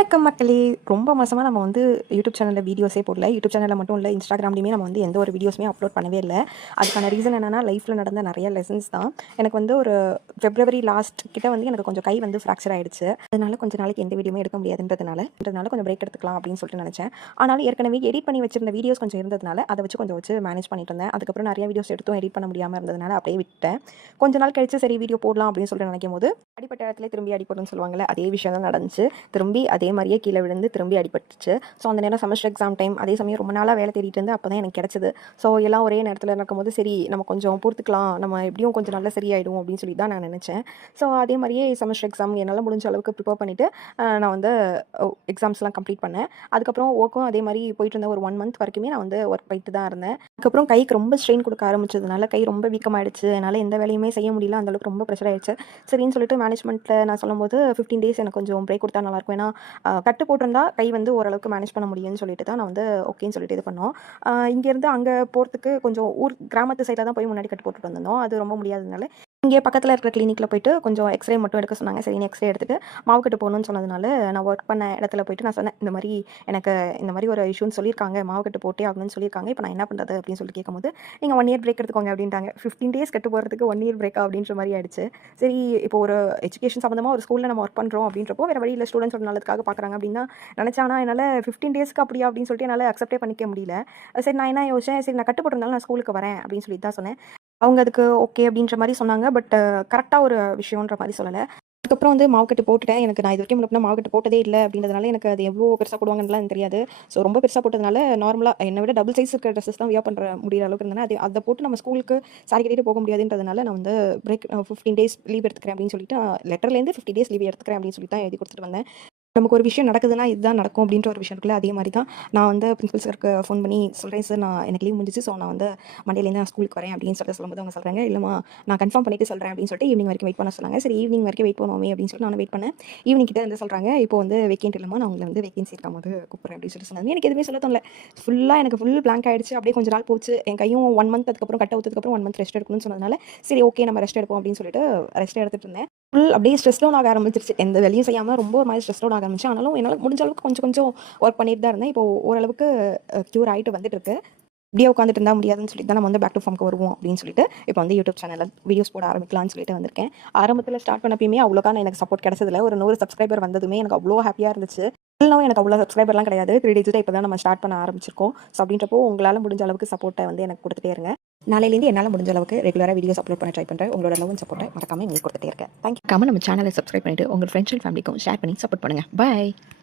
வணக்கம் மக்களே. ரொம்ப மாசமா நம்ம வந்து யூடியூப் சேனலில் வீடியோஸே போடல. யூடியூப் சேனலில் மட்டும் இல்லை, இன்ஸ்டாகிராம்லேயுமே நம்ம வந்து எந்த ஒரு வீடியோஸுமே அப்லோட் பண்ணவே இல்லை. அதுக்கான ரீசன் என்னென்னா, லைஃப்பில் நடந்த நிறைய லெசன்ஸ் தான். எனக்கு வந்து ஒரு February லாஸ்ட் கிட்ட வந்து எனக்கு கொஞ்சம் கை வந்து ஃப்ராக்சர் ஆகிடுச்சு. அதனால கொஞ்சம் நாளைக்கு எந்த வீடியோமே எடுக்க முடியாதுன்றதுனால கொஞ்சம் பிரேக் எடுத்துக்கலாம் அப்படின்னு சொல்லிட்டு நினச்சேன். ஆனாலும் ஏற்கனவே எடிட் பண்ணி வச்சிருந்த வீடியோஸ் கொஞ்சம் இருந்ததுனால அதை வச்சு மேனேஜ் பண்ணிட்டு இருந்தேன். அதுக்கப்புறம் நிறைய வீடியோஸ் எடுத்தும் எடிட் பண்ண முடியாமல் இருந்ததுனால அப்படியே விட்டேன். கொஞ்ச நாள் கழிச்சு சரி வீடியோ போடலாம் அப்படின்னு சொல்லிட்டு நினைக்கும் போது அடிப்பட்ட இடத்துல திரும்பி அடிப்பட்டுன்னு சொல்லுவாங்கல்ல, அதே விஷயம் தான் நடந்துச்சு. திரும்பி அதே மாதிரியே கீழே விழுந்து திரும்பி அடிபட்டுச்சு. ஸோ அந்த நேரம் செமஸ்டர் எக்ஸாம் டைம். அதே சமயம் ரொம்ப நாளாக வேலை தேடிட்டு இருந்து அப்போ தான் எனக்கு கிடச்சிது. ஸோ எல்லாம் ஒரே நேரத்தில் நடக்கும்போது சரி நம்ம கொஞ்சம் பொறுத்துக்கலாம், நம்ம எப்படியும் கொஞ்சம் நல்லா சரியாயிடும் அப்படின்னு சொல்லி தான் நான் நினச்சேன். ஸோ அதே மாதிரியே செமஸ்டர் எக்ஸாம் என்னால் முடிஞ்ச அளவுக்கு ப்ரிப்பேர் பண்ணிவிட்டு நான் வந்து எக்ஸாம்ஸ்லாம் கம்ப்ளீட் பண்ணேன். அதுக்கப்புறம் ஒர்க்கும் அதே மாதிரி போயிட்டு இருந்த ஒரு 1 மந்த் வரைக்குமே நான் வந்து ஒர்க் போயிட்டு தான் இருந்தேன். அதுக்கப்புறம் கைக்கு ரொம்ப ஸ்ட்ரெயின் கொடுக்க ஆரம்பிச்சதுனால கை ரொம்ப வீக்கமாயிடுச்சு. என்னால் எந்த வேலையுமே செய்ய முடியல. அந்தளவுக்கு ரொம்ப ப்ரெஷர் ஆயிடுச்சு. சரின்னு சொல்லிட்டு மேனேஜ்மெண்ட்டில் நான் சொல்லும்போது 15 டேஸ் எனக்கு கொஞ்சம் பிரேக் கொடுத்தா நல்லாயிருக்கும். ஏன்னா கட்டு போட்டிருந்தா கை வந்து ஓரளவுக்கு மேனேஜ் பண்ண முடியும்னு சொல்லிட்டு தான் நான் வந்து ஓகேன்னு சொல்லிட்டு இது பண்ணோம். இங்கேருந்து அங்கே போகிறதுக்கு கொஞ்சம் கிராமத்து சைடில் தான் போய் முன்னாடி கட்டு போட்டுட்டு வந்திருந்தோம். அது ரொம்ப முடியாததுனால இங்கே பக்கத்தில் இருக்கிற கிளினிக்கில் போயிட்டு கொஞ்சம் எக்ஸ்ரே மட்டும் எடுக்க சொன்னாங்க. சரின்னு எக்ஸ்ரே எடுத்துகிட்டு மாவுக்கட்டு போகணுன்னு சொன்னதுனால நான் ஒர்க் பண்ண இடத்துல போயிட்டு நான் சொன்னேன், எனக்கு இந்த மாதிரி ஒரு இஷ்யூன்னு சொல்லியிருக்காங்க, மாவுக்கட்டு போட்டே ஆகணும்னு சொல்லியிருக்காங்க, இப்போ நான் என்ன பண்ணுறது அப்படின்னு சொல்லிட்டு கேட்கும்போது, நீங்கள் 1 இயர் பிரேக் எடுத்துக்கோங்க அப்படின்ட்டாங்க. 15 டேஸ் கட்டு போகிறதுக்கு 1 இயர் பிரேக்கா அப்படின்ற மாதிரி ஆயிடுச்சு. சரி, இப்போ ஒரு எஜுகேஷன் சம்மந்தமாக ஒரு ஸ்கூலில் நம்ம ஒர்க் பண்ணுறோம் அப்படின்றப்போ வேறு வழியில் ஸ்டூடெண்ட்ஸோட நல்லதுக்காக பார்க்குறாங்க அப்படின்னா நினச்சேன். ஆனால் என்னால் 15 டேஸ்க்கு அப்படியா அப்படின்னு சொல்லிட்டு என்னால் அக்செப்டே பண்ணிக்க முடியல. சரி நான் என்ன யோசிச்சேன், சரி நான் கட்டு போட்டிருந்தாலும் நான் ஸ்கூலுக்கு வரேன் அப்படின்னு சொல்லி தான் சொன்னேன். அவங்க அதுக்கு ஓகே அப்படின்ற மாதிரி சொன்னாங்க. பட் கரெக்டாக ஒரு விஷயன்ற மாதிரி சொல்லலை. அதுக்கப்புறம் வந்து மாவுக்கட்டு போட்டுட்டேன். நான் இது வரைக்கும் முன்னாடி மாவுக்கட்டு போட்டதே இல்லை அப்படின்றதுனால எனக்கு அது எவ்வளோ பெருசாக போடுவாங்கன்னுலாம் எனக்கு தெரியாது. ஸோ ரொம்ப பெருசாக போட்டதுனால நார்மலாக என்னை விட டபுள் சைஸ் இருக்கிற ட்ரெஸ்ஸஸ் தான் வியர் பண்ணுற முடியிற அளவுக்கு இருந்தேன். அதை போட்டு நம்ம ஸ்கூலுக்கு சாரி கட்டிட்டு போக முடியாதுன்றதுனால நான் வந்து பிரேக் 15 டேஸ் லீவ் எடுத்துக்கிறேன் அப்படின்னு சொல்லிட்டு லெட்டர்லேருந்து 50 டேஸ் லீவ் எடுத்துக்கிறேன் அப்படின்னு சொல்லி தான் எழுதி கொடுத்துட்டு வந்தேன். நமக்கு ஒரு விஷயம் நடக்குதுன்னா இதுதான் நடக்கும் அப்படின்ற ஒரு விஷயம் இருக்குல்ல, அதே மாதிரி தான் நான் வந்து பிரின்சிபல் சாருக்கு ஃபோன் பண்ணி சொல்கிறேன், சார் நான் எனக்கு லீவ் முடிஞ்சிச்சு, ஸோ நான் வந்து மண்டேலேருந்து நான் ஸ்கூலுக்கு வரேன் அப்படின்னு சொல்லிட்டு சொல்லும்போது அவங்க சொல்கிறாங்க, இல்லைம்மா நான் கன்ஃபார்ம் பண்ணிட்டு சொல்கிறேன் அப்படின்னு சொல்லிட்டு ஈவினிங் வரைக்கும் வெயிட் பண்ண சொன்னாங்க. சரி ஈவினிங் வரைக்கும் வெயிட் பண்ணுவோமே அப்படின்னு சொல்லிட்டு நான் வெயிட் பண்ணேன். ஈவினிங் கிட்ட வந்து சொல்கிறாங்க, இப்போ வந்து வேக்கெண்ட் இல்லைம்மா, நான் உங்களை வந்து வேகன்சி இருக்கும்போது கூப்பிட்றேன் அப்படின்னு சொல்லிட்டு சொன்னாங்க. எனக்கு எதுவுமே சொல்ல தோணல. எனக்கு ஃபுல் பிளாங்க் ஆகிடுச்சு. அப்படியே கொஞ்சம் நாள் போச்சு. என் கையும் 1 மந்த் அதுக்கப்புறம் கட்ட ஊற்றதுக்கப்புறம் 1 மந்த் ரெஸ்ட் எடுக்கணும்னு சொன்னதுனால சரி ஓகே நம்ம ரெஸ்ட் எடுப்போம் அப்படின்னு சொல்லிட்டு ரெஸ்ட் எடுத்துட்டு இருந்தேன். அப்படியே ஸ்ட்ரெஸ் டவுன் ஆக ஆரம்பிச்சிருச்சு. எந்த வேலையும் செய்யாமல் ரொம்ப ஒரு மாதிரி ஸ்ட்ரெஸ் டவுன் ஆக ஆரம்பிச்சு. ஆனாலும் என்னால் முடிஞ்ச அளவுக்கு கொஞ்சம் கொஞ்சம் ஒர்க் பண்ணிட்டு தான் இருந்தேன். இப்போ ஓரளவுக்கு க்யூர் ஆகிட்டு வந்துட்டு இருக்கு. இப்படியே உட்காந்துட்டு இருந்தால் முடியாதுன்னு சொல்லிட்டு தான் நம்ம வந்து பேக் டு ஃபார்முக்கு வருவோம் அப்படின்னு சொல்லிட்டு இப்போ வந்து யூடியூப் சேனலில் வீடியோஸ் போட ஆரம்பிக்கலாம்னு சொல்லிட்டு வந்திருக்கேன். ஆரம்பத்தில் ஸ்டார்ட் பண்ணப்பயுமே அவ்வளோக்கான எனக்கு சப்போர்ட் கிடைச்சதில்ல. ஒரு 100 சப்ஸ்கிரைபர் வந்ததுமே எனக்கு அவ்வளோ ஹாப்பியாக இருந்துச்சு. இல்லைனா எனக்கு அவ்வளோ சப்ஸ்கிரைபர்லாம் கிடையாது. 3 டிஜிட்டாக இப்போ தான் நம்ம ஸ்டார்ட் பண்ண ஆரம்பிச்சிருக்கோம். ஸோ அப்படின்றப்போ உங்களால் முடிஞ்ச அளவுக்கு சப்போர்ட்டை வந்து எனக்கு கொடுத்துட்டே இருங்க. நாளையிலேருந்து என்னால் முடிஞ்ச அளவுக்கு ரெகுலராக வீடியோஸ் அப்லோட் பண்ண ட்ரை பண்ணுறேன். உங்களோட லவ் அண்ட் சப்போர்ட்டை மறக்காமல் எங்களுக்கு கொடுத்துட்டே இருக்கேன். தேங்க்யூ. நம்ம சேனலை சப்ஸ்கிரைப் பண்ணிட்டு உங்கள் ஃப்ரெண்ட்ஸ் அண்ட் ஃபேமிலிக்கும் ஷேர் பண்ணி சப்போர்ட் பண்ணுங்கள். பை.